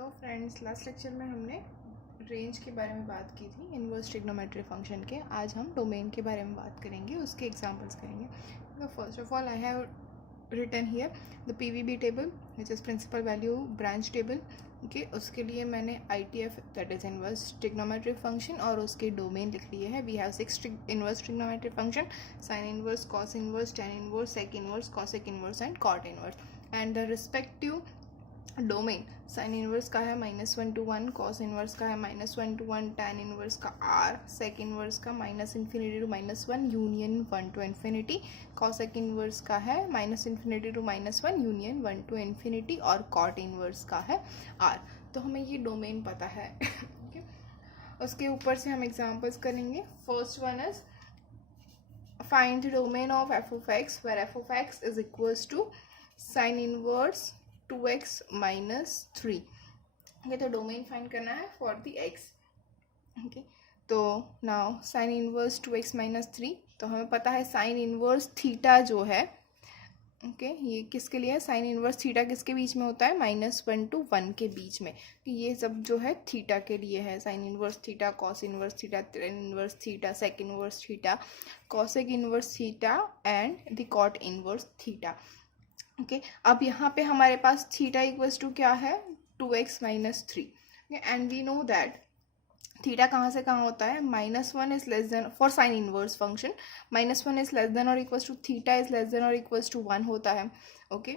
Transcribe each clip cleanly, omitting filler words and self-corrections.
Hello friends, last lecture में हमने range के बारे में बात की थी, इनवर्स ट्रिग्नोमेट्री फंक्शन के। आज हम डोमेन के बारे में बात करेंगे, उसके एग्जांपल्स करेंगे। तो first of all I have written here the PVB table which is principal value branch table. Okay, उसके लिए मैंने ITF that is inverse trigonometry function और उसके डोमेन लिख लिए हैं। We have 6 inverse trigonometry function: sine inverse, cos inverse, tan inverse, sec inverse, cosec inverse and cot inverse. And the respective domain sine inverse का है -1 to 1, cos inverse का है -1 to 1, tan inverse का R, sec inverse का -∞ to -1 union 1 to infinity, cosec inverse का है -∞ to -1 union 1 to infinity और cot inverse का है R। तो हमें ये डोमेन पता है। okay? उसके ऊपर से हम एग्जांपल्स करेंगे। First one is find the domain of f of x where f of x is equals to sin inverse 2x minus 3। Okay, तो डोमेन फाइंड करना है फॉर द x। ओके, तो now sine inverse 2x minus 3, तो हमें पता है sine inverse theta जो है, ओके ये किसके लिए है? साइन इनवर्स थीटा किसके बीच में होता है? -1 to 1 के बीच में। ये सब जो है थीटा के लिए है। Sine inverse theta, cos inverse theta, tan inverse theta, sec inverse theta, cosec inverse theta and the cot inverse theta. Okay, अब यहाँ पे हमारे पास थीटा इक्वल्स टू क्या है? 2x minus 3। And we know that theta कहाँ से कहाँ होता है? -1 is less than for sine inverse function, -1 is less than और equals to theta is less than और इक्वल्स टू 1 होता है। ओके,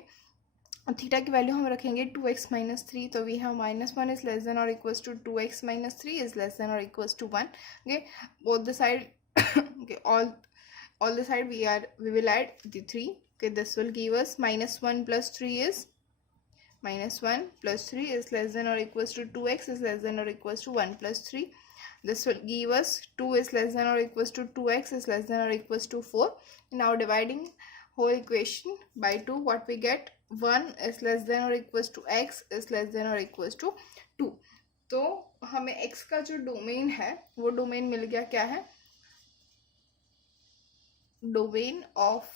थीटा की वैल्यू हम रखेंगे 2x माइनस 3, तो we have -1 is less than और equals to 2x minus 3 is less than और equals to 1। Okay, both the side okay, all the side we will add the 3. Okay, this will give us -1 plus 3 is -1 plus 3 is less than or equals to 2x is less than or equals to 1 plus 3. This will give us 2 is less than or equals to 2x is less than or equals to 4. Now dividing whole equation by 2, what we get? 1 is less than or equals to x is less than or equals to 2. तो हमें x का जो domain है वो domain मिल गया। क्या है? Domain of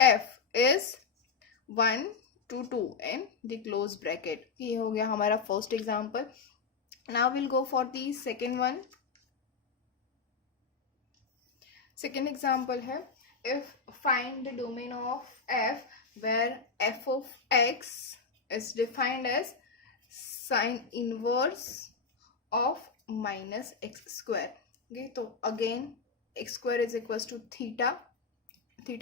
f is 1 to 2 in the close bracket। ये हो गया हमारा first example. Now we'll go for the second one। Second example है if find the domain of f where f of x is defined as sin inverse of -x square। okay, तो again x square is equals to theta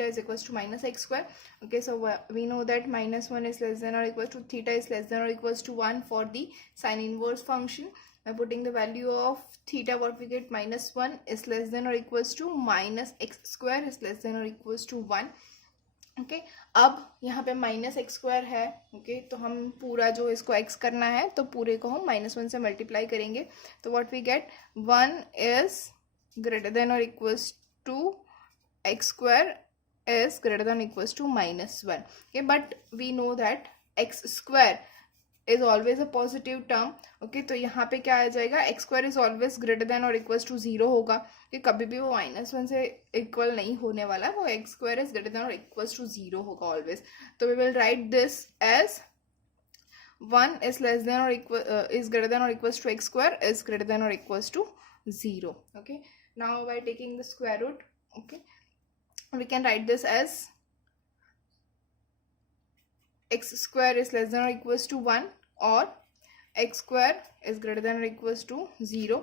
is equals to -x square। okay, so we know that -1 is less than or equals to theta is less than or equals to 1 for the sin inverse function। by putting the value of theta, what we get? -1 is less than or equals to -x square is less than or equals to 1। Okay, अब यहाँ पे -x square है। Okay, तो हम पूरा जो इसको x करना है तो पूरे को हम -1 से मल्टीप्लाई करेंगे, तो what we get? 1 is greater than और equals to x square is greater than equals to -1। okay, but we know that x square is always a positive term। okay, तो यहाँ पे क्या आ जाएगा? x square is always greater than or equals to 0 होगा, कि कभी भी वो -1 से इक्वल नहीं होने वाला, वो x square is greater than or equals to 0 होगा always। तो we will write this as 1 is less than or equal is greater than or equals to x square is greater than or equals to 0। okay, now by taking the square root, okay, we can write this as x square is less than or equals to 1 or x square is greater than or equals to 0।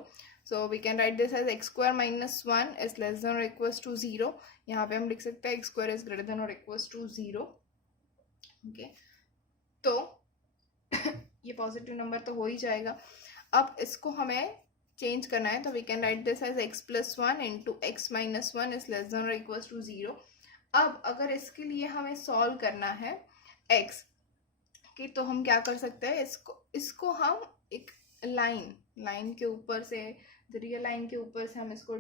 so we can write this as x square minus 1 is less than or equals to 0। यहाँ पे हम लिख सकते हैं x square is greater than or equals to 0। okay, तो ये positive number तो हो ही जाएगा। अब इसको हमें चेंज करना है, तो we can write this as x plus 1 into x minus 1 is less than और इक्वल्स टू 0। अब अगर इसके लिए हमें सॉल्व करना है x की, तो हम क्या कर सकते हैं? इसको हम एक लाइन के ऊपर से, रियल लाइन के ऊपर से हम इसको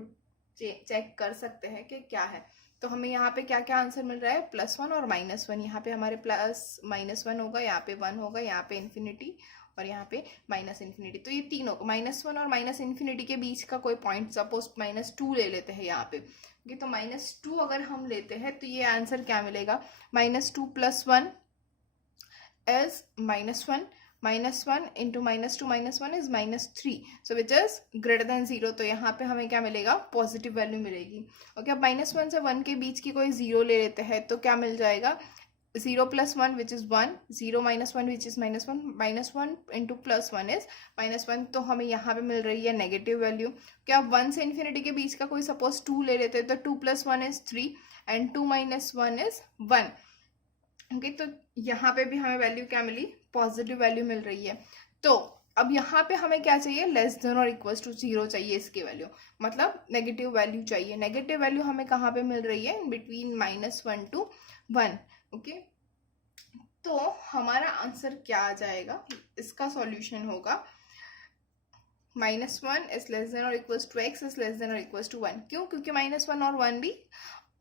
चेक कर सकते हैं कि क्या है। तो हमें यहाँ पे क्या क्या आंसर मिल रहा है? +1 और -1। यहाँ पे हमारे +-1 होगा, यहाँ पे 1 होगा, यहाँ पे इन्फिनिटी और यहाँ पे -∞। तो ये तीन होगा। -1 और -∞ के बीच का कोई पॉइंट, सपोज -2 ले लेते हैं यहाँ पे। ओके, तो -2 अगर हम लेते हैं तो ये आंसर क्या मिलेगा? -2 + 1 is -1, -1 into -2 is -3, so which is greater then 0. तो यहाँ पे हमें क्या मिलेगा, पॉजिटिव वैल्यू मिलेगी. ओके, अब -1 से 1 के बीच की कोई 0 ले लेते हैं तो क्या मिल जाएगा, 0 + 1 which is 1, 0 - 1 which is -1, -1 into +1 is -1. तो हमें यहाँ पे मिल रही है नेगेटिव वैल्यू. क्या 1 से इन्फिनिटी के बीच का कोई सपोज 2 ले लेते हैं तो 2 + 1 इज 3 एंड 2 - 1 इज 1. ओके, तो यहाँ पे भी हमें वैल्यू क्या मिली, पॉजिटिव वैल्यू मिल रही है. तो अब यहाँ पे हमें क्या चाहिए, लेस देन और इक्वल टू 0 चाहिए इसकी वैल्यू, मतलब नेगेटिव वैल्यू चाहिए. नेगेटिव वैल्यू हमें कहाँ पे मिल रही है, बिटवीन -1 to 1. ओके, तो हमारा आंसर क्या आ जाएगा, इसका सॉल्यूशन होगा -1 इज लेस देन और equal to x is less than और इक्वल टू 1. क्यों, क्योंकि -1 और 1 भी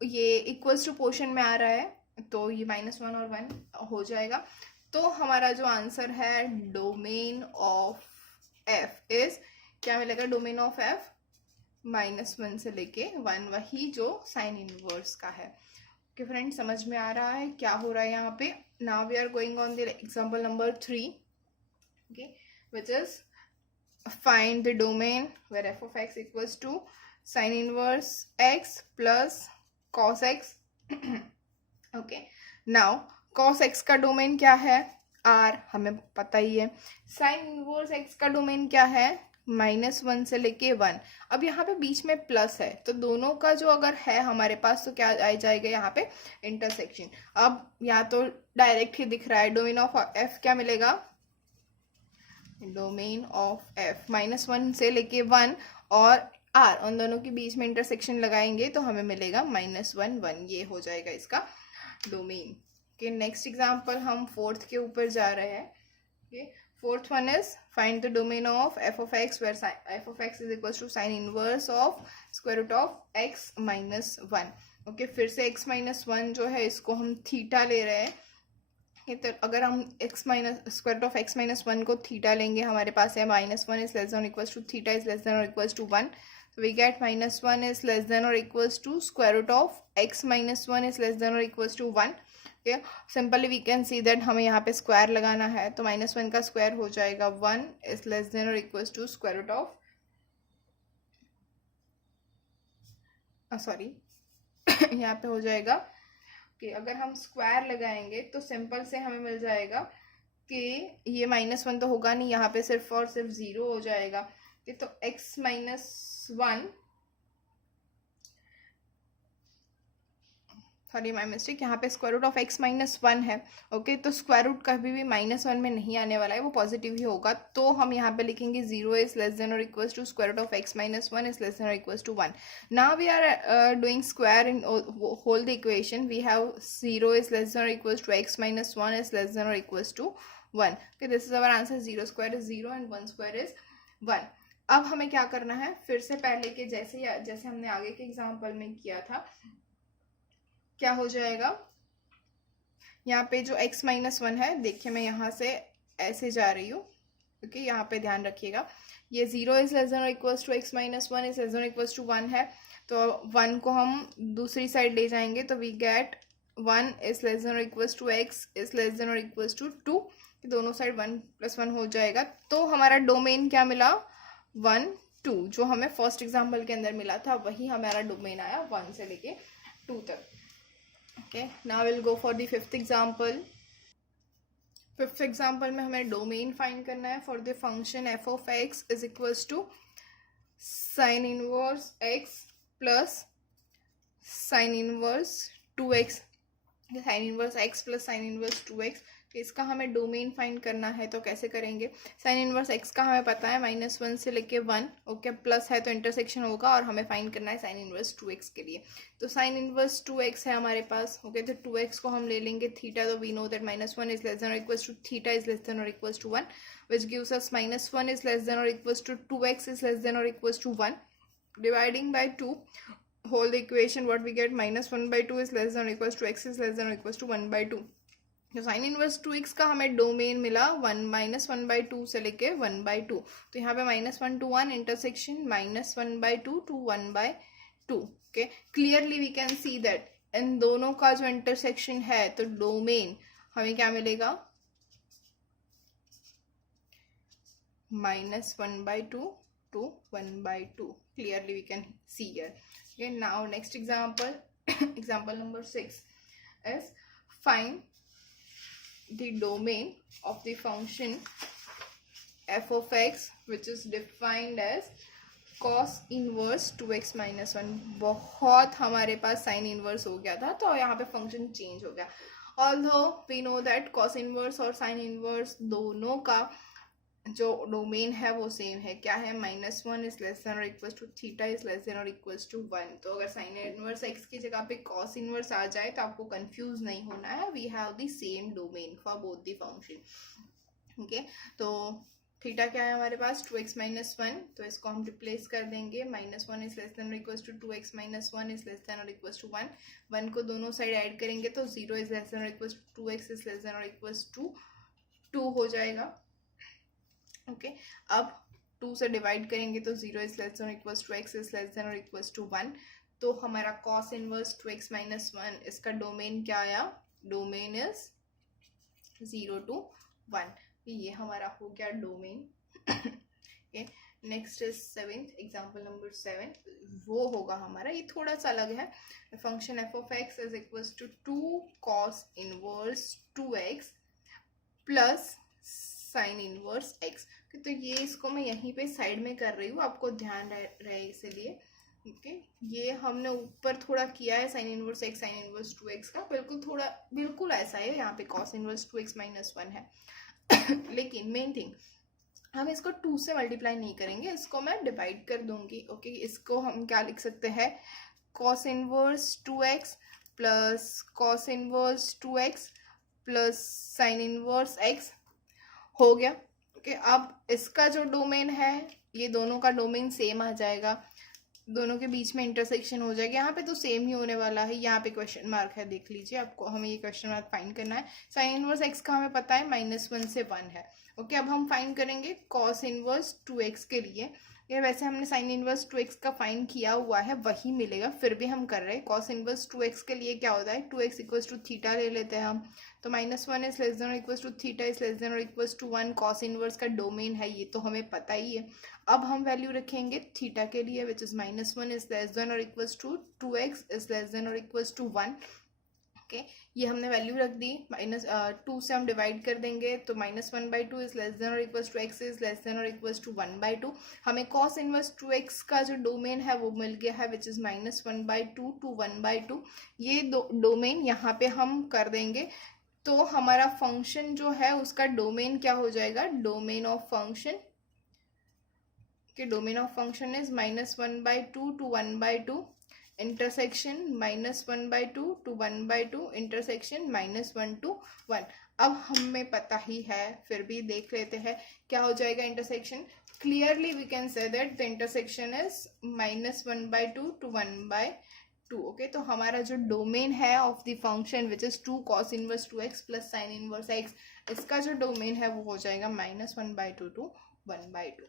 ये इक्वल्स टू पोर्शन में आ रहा है, तो ये -1 और 1 हो जाएगा. तो हमारा जो आंसर है डोमेन ऑफ f इज क्या मिलेगा, डोमेन ऑफ f -1 से लेके 1, वही जो साइन इनवर्स का है. ओके फ्रेंड, समझ में आ रहा है क्या हो रहा है यहाँ पे. Now we are going on the example number 3, okay, which is find the domain where f of x equals to sin inverse x plus cos x. okay, now cos x का डोमेन क्या है, r, हमें पता ही है. sin inverse x का domain क्या है, -1 से लेके 1. अब यहाँ पे बीच में प्लस है, तो दोनों का जो अगर है हमारे पास तो क्या आ जाएगा यहाँ पे, इंटरसेक्शन. अब यहाँ तो डायरेक्ट ही दिख रहा है, डोमेन ऑफ f क्या मिलेगा, डोमेन ऑफ f -1 से लेके 1 और r, उन दोनों के बीच में इंटरसेक्शन लगाएंगे तो हमें मिलेगा -1 1. ये हो जाएगा इसका डोमेन. ओके, नेक्स्ट एग्जांपल हम फोर्थ के ऊपर जा रहे हैं. Okay, fourth one is find the domain of f of x where f of x is equal to sine inverse of square root of x - 1. Okay, फिर से x - 1 जो है इसको हम थीटा ले रहे हैं. तो अगर हम स्क्वायर रूट ऑफ x - 1 को थीटा लेंगे, हमारे पास है -1 इज लेस देन और equals to theta is less than और equals to 1. so we get -1 is less than or equals to square root of x - 1 is less than or equals to 1. okay, simply we can see that हमें यहाँ पे square लगाना है, तो -1 का square हो जाएगा 1 is less than or equals to square root of sorry यहाँ पे हो जाएगा कि अगर हम स्क्वायर लगाएंगे तो सिंपल से हमें मिल जाएगा कि ये -1 तो होगा नहीं, यहाँ पे सिर्फ और सिर्फ 0 हो जाएगा. तो x - 1, सॉरी माय मिस्टेक, यहाँ पे स्क्वायर रूट ऑफ x - 1 है. ओके, तो स्क्वायर रूट कभी भी -1 में नहीं आने वाला है, वो पॉजिटिव ही होगा. तो हम यहाँ पे लिखेंगे 0 इज लेस देन और equals to square root of x - 1 is less than और equals to 1. Now we are doing square in whole the equation. We have 0 is less than और equals to x - 1 is less than और equals to 1. Okay, this is our answer. 0 square is 0 and 1 square is 1. अब हमें क्या करना है, फिर से पहले के जैसे हमने आगे के एग्जाम्पल में किया था, क्या हो जाएगा, यहाँ पे जो x - 1 है, देखिए मैं यहाँ से ऐसे जा रही हूँ. ओके, यहाँ पे ध्यान रखिएगा, ये 0 इज लेस देन और equals to x - 1 is less than और इक्वल्स टू 1 है. तो 1 को हम दूसरी साइड ले जाएंगे तो we get 1 is less than और equals to x is less than और इक्वल्स टू 2. दोनों साइड 1 + 1 हो जाएगा. तो हमारा डोमेन क्या मिला, 1 2, जो हमें फर्स्ट एग्जाम्पल के अंदर मिला था वही हमारा डोमेन आया 1 से लेके 2 तक. ओके, now will go for the fifth example. Fifth example में हमें डोमेन फाइंड करना है for the function f of x is equals to sine inverse x plus sine inverse 2x, sine inverse x plus sine inverse 2x. इसका हमें domain find करना है, तो कैसे करेंगे. साइन इनवर्स x का हमें पता है -1 से लेके 1. ओके, प्लस है तो इंटरसेक्शन होगा और हमें फाइंड करना है साइन इनवर्स 2x के लिए. तो साइन इनवर्स 2x है हमारे पास. ओके, तो 2x को हम ले लेंगे थीटा. तो we know that -1 is less than और equals to theta is less than और equals to 1, which gives us -1 is less than और equals to 2x is less than और equals to 1. Dividing by 2 whole the equation, what we get, -1/2 is less than or equals to x is less than or equals to 1/2. तो sign inverse 2x का हमें domain मिला 1/2 से लेके 1/2. तो यहाँ पे -1 to 1 intersection -1/2 to 1/2. Okay, clearly we can see that इन दोनों का जो इंटरसेक्शन है तो डोमेन हमें क्या मिलेगा, -1/2 to 1/2. Clearly we can see here. Okay, now next example, example number 6 is find the domain of the function f of x which is defined as cos inverse 2x - 1. बहुत हमारे पास sine inverse हो गया था तो यहाँ पे function change हो गया. Although we know that cos inverse और साइन इनवर्स दोनों का जो डोमेन है वो सेम है. क्या है? -1 इज लेस देन और equal to theta is less than और इक्वल टू 1. तो अगर साइन इनवर्स एक्स की जगह पे कॉस इनवर्स आ जाए तो आपको कंफ्यूज नहीं होना है. We have the same domain for both the function. Okay, तो थीटा क्या है हमारे पास? 2x - 1. तो इसको हम रिप्लेस कर देंगे. -1 इज लेस देन और equal to 2x - 1 is less than और इक्वल टू 1. 1 को दोनों साइड ऐड करेंगे तो 0 इज लेस देन और equal to 2x is less than और इक्वल टू 2 हो जाएगा. ओके, अब 2 से डिवाइड करेंगे तो 0 इज लेस देन और equal to x is less than और इक्वल टू 1. तो हमारा cos इनवर्स 2x - 1 इसका डोमेन क्या आया? Domain is 0 to 1. ये हमारा हो गया domain. Next is 7th example number 7. वो होगा हमारा, ये थोड़ा सा अलग है. Function f of x is equal to 2 cos inverse 2x plus sine inverse x. तो ये इसको मैं यहीं पे साइड में कर रही हूँ, आपको ध्यान रहे इसलिए. ओके, ये हमने ऊपर थोड़ा किया है sine inverse x sign inverse 2x का, बिल्कुल ऐसा है. यहाँ पे cos इनवर्स 2x - 1 है. लेकिन मेन थिंग हम इसको 2 से मल्टीप्लाई नहीं करेंगे, इसको मैं डिवाइड कर दूंगी. ओके, इसको हम क्या लिख सकते हैं? cos inverse 2x plus cos inverse 2x plus sine inverse x हो गया. ओके, अब इसका जो डोमेन है ये दोनों का डोमेन सेम आ जाएगा, दोनों के बीच में इंटरसेक्शन हो जाएगा. यहाँ पे तो सेम ही होने वाला है. यहाँ पे क्वेश्चन मार्क है, देख लीजिए. आपको हमें ये क्वेश्चन मार्क फाइंड करना है. साइन इनवर्स x का हमें पता है -1 से 1 है. ओके, अब हम फाइंड करेंगे cos इनवर्स 2x के लिए. ये वैसे हमने साइन इनवर्स 2x का फाइंड किया हुआ है, वही मिलेगा, फिर भी हम कर रहे हैं. cos इनवर्स 2x के लिए क्या होता है? 2x इक्वल्स टू थीटा ले लेते हैं हम. तो -1 इज लेस देन और equals to theta is less than और इक्वल्स टू 1. cos इनवर्स का डोमेन है, ये तो हमें पता ही है. अब हम वैल्यू रखेंगे थीटा के लिए which is -1 is less than और equals to 2x is less than और इक्वल्स टू 1. ओके, ये हमने वैल्यू रख दी. -2 से हम डिवाइड कर देंगे तो -1/2 इज लेस देन और equals to x is less than और इक्वल्स टू 1/2. हमें cos इनवर्स 2x का जो डोमेन है वो मिल गया है विच इज -1/2 to 1/2. ये डोमेन यहाँ पे हम कर देंगे तो हमारा फंक्शन जो है उसका डोमेन क्या हो जाएगा? Domain of function domain of function is -1/2 to 1/2 intersection -1/2 to 1/2 intersection -1 to 1. अब हमें पता ही है, फिर भी देख लेते हैं क्या हो जाएगा intersection. Clearly we can say that the intersection is -1/2 to 1/2. Okay, तो हमारा जो डोमेन है of the function which is 2 cos inverse 2x plus sine inverse x, इसका जो डोमेन है वो हो जाएगा -1/2 to 1/2.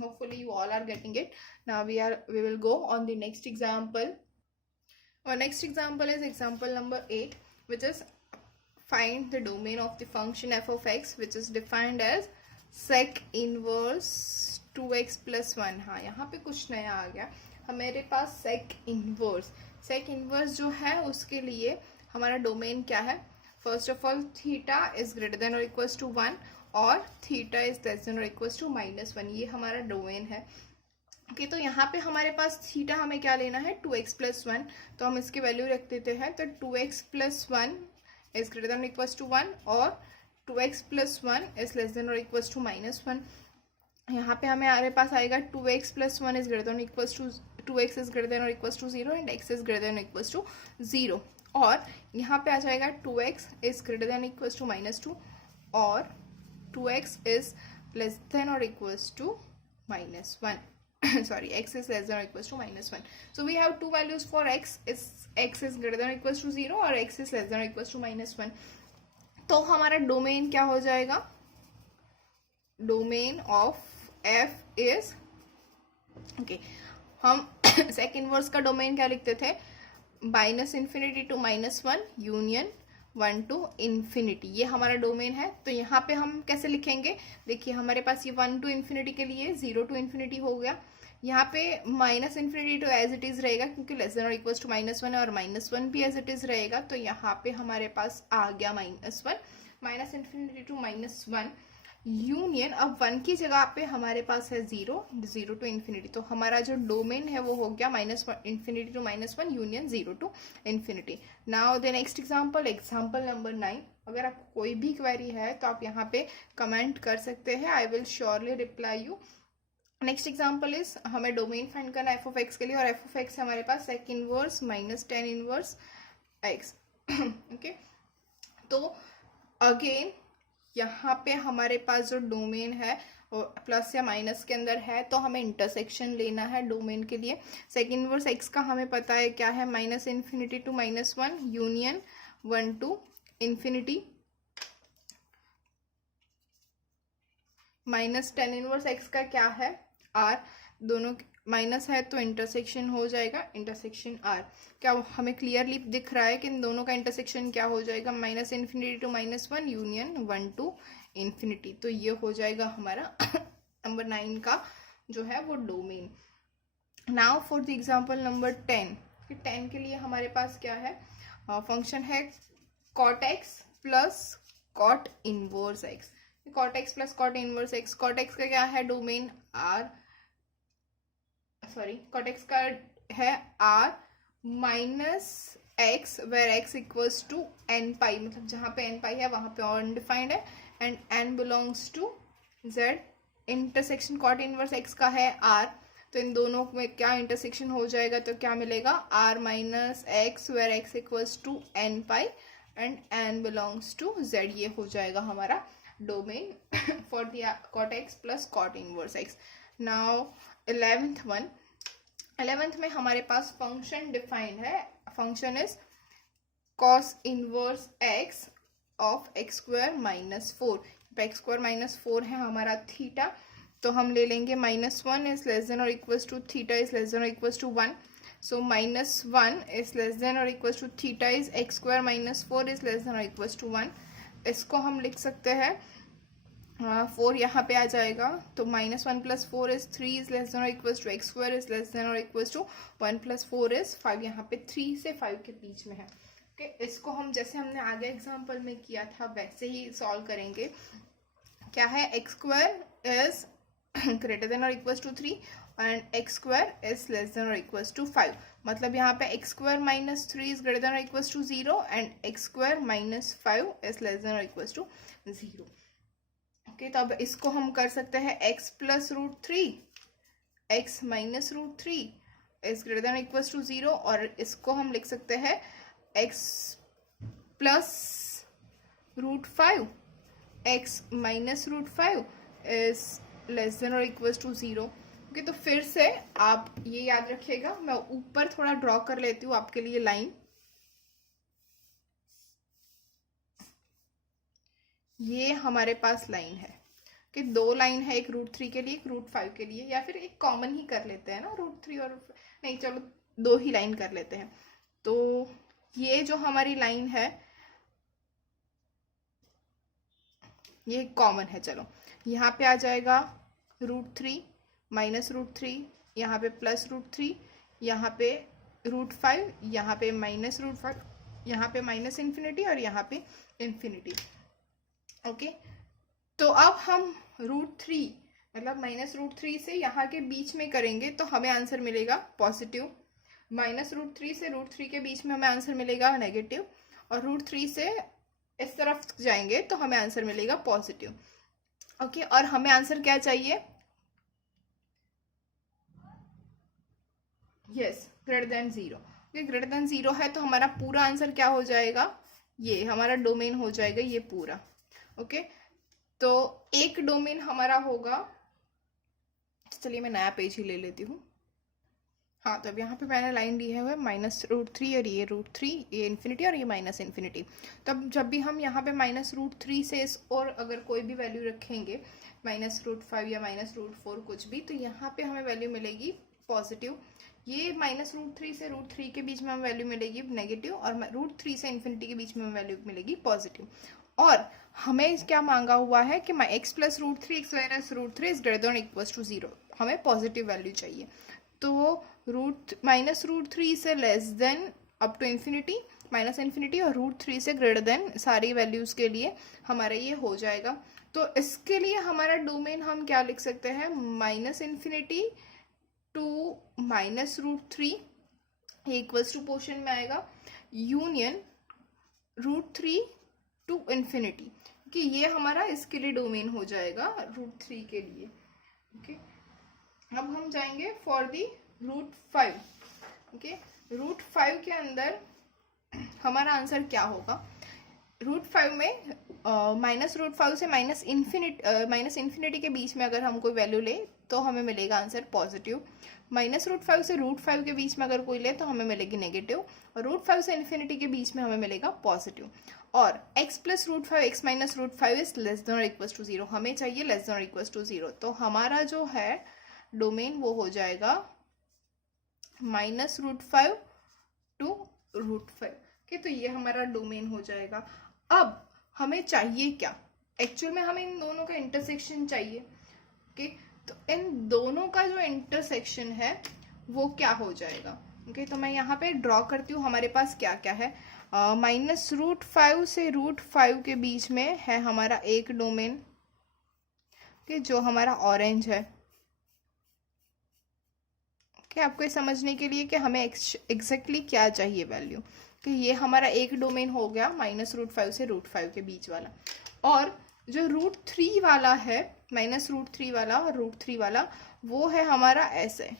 Hopefully you all are getting it. Now we will go on the next example. Our next example is example number 8, which is find the domain of the function f of x which is defined as sec inverse 2x plus 1. हाँ, यहाँ पे कुछ नया आ गया हमारे पास. sec inverse जो है उसके लिए हमारा डोमेन क्या है? First of all theta is greater than और इक्वल्स टू 1 और थीटा इज लेस देन और इक्वल्स टू -1. ये हमारा डोमेन है. ओके, तो यहाँ पे हमारे पास थीटा हमें क्या लेना है? 2x + 1. तो हम इसकी वैल्यू रख देते हैं. तो 2x + 1 इज ग्रेटर देन और इक्वल्स टू 1 और 2x + 1 इज लेस देन और इक्वल्स टू -1. यहाँ पे हमारे पास आएगा 2x + 1 is greater than equals to 2x is greater than और equals to 0 and x is greater than equals to 0. और यहाँ पे आ जाएगा 2x is greater than equals to -2 और 2x is less than or equals to -1. Sorry, x is less than or equals to -1. So we have two values for x is greater than or equals to 0 और x is less than or equals to -1. तो हमारा domain क्या हो जाएगा? Domain of f is okay, हम sec inverse का domain क्या लिखते थे? -∞ to -1 यूनियन 1 टू इन्फिनिटी, ये हमारा डोमेन है। तो यहाँ पे हम कैसे लिखेंगे, देखिए हमारे पास ये 1 टू इन्फिनिटी के लिए 0 टू इन्फिनिटी हो गया। यहाँ पे माइनस इन्फिनिटी तो एज इट इज रहेगा क्योंकि लेस देन और इक्वल टू -1 है, और -1 भी एज इट इज रहेगा। तो यहाँ पे हमारे पास आ गया -1, माइनस इन्फिनिटी टू -1 यूनियन। अब 1 की जगह पे हमारे पास है 0 टू इन्फिनिटी। तो हमारा जो डोमेन है वो हो गया -infinity to -1 union 0 to infinity. Now the next example number 9। अगर आपको कोई भी क्वेरी है तो आप यहाँ पे कमेंट कर सकते हैं, I will surely reply you. Next example is, हमें डोमेन फाइंड करना है f(x) के लिए, और f(x) हमारे पास sec inverse minus tan inverse x। Okay, तो अगेन यहाँ पे हमारे पास जो डोमेन है वो प्लस या माइनस के अंदर है, तो हमें इंटरसेक्शन लेना है डोमेन के लिए। sec इनवर्स x का हमें पता है क्या है, -infinity to -1 union 1 to infinity, minus tan inverse x का क्या है r, दोनों माइनस है तो इंटरसेक्शन हो जाएगा, इंटरसेक्शन r। क्या हमें क्लियरली दिख रहा है कि इन दोनों का इंटरसेक्शन क्या हो जाएगा, -infinity to -1 union 1 to infinity. तो ये हो जाएगा हमारा नंबर 9 का जो है वो domain. Now for the example number 10। 10 के लिए हमारे पास क्या है, फंक्शन है cot x plus cot inverse x। cot x plus cot inverse x, cot x का क्या है domain r, sorry cot x का है r minus x, where x equals to n pi, मतलब जहाँ पे n पाई है वहाँ पे और अनडिफाइंड है, and n belongs to z। Intersection cot inverse x का है r, तो इन दोनों में क्या इंटरसेक्शन हो जाएगा, तो क्या मिलेगा r minus x, where x equals to n pi and n belongs to z। ये हो जाएगा हमारा domain for the cot x plus cot inverse x। Now 11th में हमारे पास फंक्शन डिफाइंड है, function is cos inverse x of x² minus 4। x² minus 4 है हमारा थीटा, तो हम ले लेंगे -1 इज लेस देन और equals to theta is less than और equals to 1। So -1 is less than और equals to theta is x² minus 4 is less than और इक्वल्स टू 1। इसको हम लिख सकते हैं 4 यहाँ पे आ जाएगा, तो -1 plus 4 is 3 is less than और equals to x² is less than और इक्वल्स टू 1 प्लस 4 इज 5। यहाँ पे 3 से 5 के बीच में है। ओके, इसको हम जैसे हमने आगे एग्जांपल में किया था वैसे ही सॉल्व करेंगे। क्या है, x² इज ग्रेटर देन और equals to 3 and x² is less than और इक्वल्स टू 5। मतलब यहाँ पे x² minus 3 is greater than और equals to 0 and x² minus 5 is less than और इक्वल्स टू 0। ओके, तो अब इसको हम कर सकते हैं x plus √3, x minus √3 is greater than equals to 0, और इसको हम लिख सकते हैं x plus √5, x minus √5 is less than और इक्वल्स टू 0। ओके, तो फिर से आप ये याद रखिएगा, मैं ऊपर थोड़ा ड्रॉ कर लेती हूँ आपके लिए लाइन। ये हमारे पास लाइन है कि 2 लाइन है, एक √3 के लिए, एक √5 के लिए, या फिर एक कॉमन ही कर लेते हैं ना, √3 और नहीं, चलो 2 ही लाइन कर लेते हैं। तो ये जो हमारी लाइन है ये कॉमन है। चलो यहाँ पे आ जाएगा √3 माइनस √3, यहाँ पे प्लस √3, यहाँ पे √5, यहाँ पे माइनस √5, यहाँ पे माइनस इन्फिनिटी और यहाँ पे इन्फिनिटी। ओके, तो अब हम √3 मतलब -√3 से यहाँ के बीच में करेंगे तो हमें आंसर मिलेगा पॉजिटिव, -√3 से √3 के बीच में हमें आंसर मिलेगा नेगेटिव, और √3 से इस तरफ जाएंगे तो हमें आंसर मिलेगा पॉजिटिव। ओके, और हमें आंसर क्या चाहिए, yes greater than 0। Okay, greater than 0 है तो हमारा पूरा आंसर क्या हो जाएगा, ये हमारा डोमेन हो जाएगा ये पूरा। ओके, तो एक डोमेन हमारा होगा, चलिए मैं नया पेज ही ले लेती हूँ। हाँ, तो अब यहाँ पे मैंने लाइन दी है -√3 और ये √3, ये इन्फिनिटी और ये माइनस इन्फिनिटी। तब जब भी हम यहाँ पे -√3 से इस और अगर कोई भी वैल्यू रखेंगे, -√5 या -√4 कुछ भी, तो यहाँ पे हमें वैल्यू मिलेगी पॉजिटिव, ये -√3 से √3 के बीच में हमें वैल्यू मिलेगी नेगेटिव, और √3 से इन्फिनिटी के बीच में हमें वैल्यू मिलेगी पॉजिटिव। और हमें क्या मांगा हुआ है कि x + √3 x - √3 is greater than equals to 0, हमें पॉजिटिव वैल्यू चाहिए। तो -√3 से less than up to infinity, -infinity और √3 से ग्रेटर देन सारी वैल्यूज़ के लिए हमारा ये हो जाएगा। तो इसके लिए हमारा डोमेन हम क्या लिख सकते हैं, -infinity to -√3 equals to portion में आएगा यूनियन √3 टू इन्फिनिटी, कि ये हमारा इसके लिए डोमेन हो जाएगा √3 के लिए। ओके, अब हम जाएंगे फॉर दी √5। ओके, √5 के अंदर हमारा आंसर क्या होगा, √5 में -√5 से -इन्फिनिटी के बीच में अगर हम कोई वैल्यू ले तो हमें मिलेगा आंसर पॉजिटिव, -√5 से √5 के बीच में अगर कोई ले तो हमें मिलेगी नेगेटिव, और √5 से इन्फिनिटी के बीच में हमें मिलेगा पॉजिटिव। और x + √5 x - √5 is less than और इक्वल्स टू 0, हमें चाहिए लेस देन और इक्वल्स टू 0। तो हमारा जो है डोमेन वो हो जाएगा -√5 टू √5 के, तो ये हमारा डोमेन हो जाएगा। अब हमें चाहिए क्या, एक्चुअल में हमें इन दोनों का इंटरसेक्शन चाहिए। ओके, तो इन दोनों का जो इंटरसेक्शन है वो क्या हो जाएगा। ओके, तो मैं यहाँ पे ड्रॉ करती हूँ, हमारे पास क्या क्या है, -√5 से √5 के बीच में है हमारा एक डोमेन, ओके, जो हमारा ऑरेंज है। ओके, आपको ये समझने के लिए कि हमें एग्जैक्टली क्या चाहिए वैल्यू, कि ये हमारा एक डोमेन हो गया -√5 से √5 के बीच वाला। और जो √3 वाला है, -√3 वाला और √3 वाला, वो है हमारा ऐसे।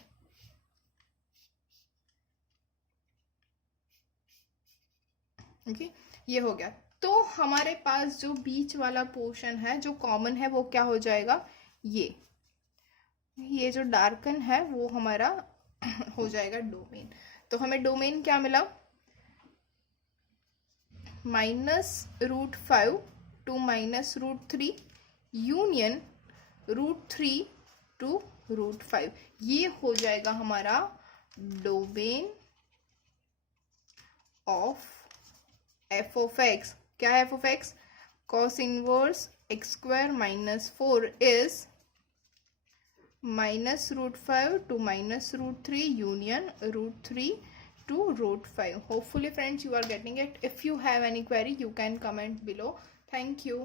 ओके, ये हो गया। तो हमारे पास जो बीच वाला पोर्शन है जो कॉमन है वो क्या हो जाएगा, ये जो डार्कन है वो हमारा हो जाएगा डोमेन। तो हमें डोमेन क्या मिला, -√5 टू -√3 यूनियन √3 टू √5, ये हो जाएगा हमारा डोमेन ऑफ f(x). क्या है f(x)? cos inverse x² - 4 is -√5 to -√3 union √3 to √5. Hopefully friends you are getting it. If you have any query you can comment below. Thank you.